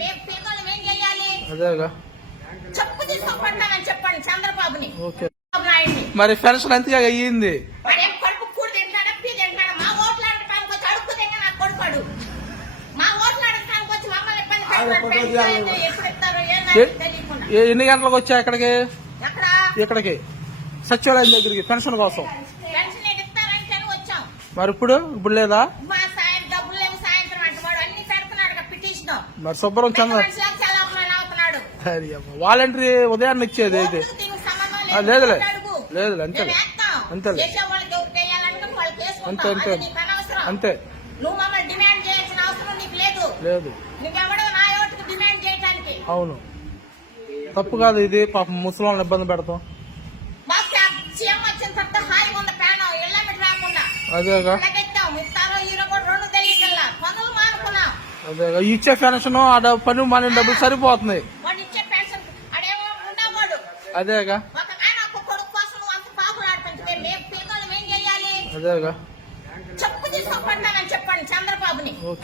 మేము పేదోళ్ళం ఏం చేయాలి? అదేగా చెప్పు తీసుకోబడ్డానని చెప్పండి చంద్రబాబుని. ఓకే. చంద్రబాబు నాయుడిని మరి పెన్షన్ ఎంతగా అయ్యింది? వాడేం కడుపు కూడి తింటాడా, పీ తింటాడా? మా ఓట్లు ఆడటానికి వచ్చి అడుగు తింగా నాకు కొడుకోడు. మా ఓట్లు ఆడటానికి వచ్చి మమ్మల్ని ఇబ్బంది పెడతాడు. ఎప్పుడు ఇస్తారో ఏంటో తెలియకుండా. ఎన్ని గంటలకు వచ్చా ఇక్కడికి? ఎక్కడ ఇక్కడికి సచివాలయం దగ్గరికి పెన్షన్ కోసం. పెన్షన్ ఇస్తారంటే వచ్చాం. మరి ఇప్పుడు లేదా? మా డబ్బులు లేవు సాయంత్రం అంటే వాడు అన్ని పెడుతున్నాడు పిటిషన్. మరి శుభ్రం చంద్ర చాలా అపమానం అవుతున్నాడు. వాలంటరీ ఉదయాన్నే ఇచ్చేది అయితే ఓట్లకి దీనికి సంబంధం లేదులే అడుగు. లేదు అంతే మేము వేస్తాం. అంతే చేసే వాళ్ళకి ఎవరు చేయాలంటే వాళ్ళకి వేసుకుంటాం. అంతే అంతే అది నీకు అనవసరం. అంతే నువ్వు మమ్మల్ని డిమాండ్ చేయాల్సిన అవసరం నీకు లేదు. లేదు. నువ్వెవడో నా ఓటుకు డిమాండ్ చేయడానికి. అవును తప్పు కాదు ఇది. పాపం ముసలి ఇబ్బంది పెడతాం. మాకు సీఎం వచ్చిన తర్వాత హాయిగా ఉంది ప్రాణం ఇళ్ళమిటి రాకుండా. అదేగా ఇళ్ళకెత్తాం. ఇస్తారో ఈరో కూడా రెండు తెలియకల్లా పనులు మానుకున్నాం. అదేగా ఇచ్చే పెన్షన్ ఆ పని మాని డబ్బులు సరిపోతున్నాయి. వాడు ఇచ్చే పెన్షన్ అడేమో ఉండేవాడు. అదేగా ఒక ఆయన ఒక కొడుకు కోసం నువ్వు అంత పాపులు ఆడిపించే మేము పేదోళ్ళం ఏం చేయాలి? అదేగా చెప్పు తీసుకోబడ్డానని చెప్పండి చంద్రబాబుని. ఓకే.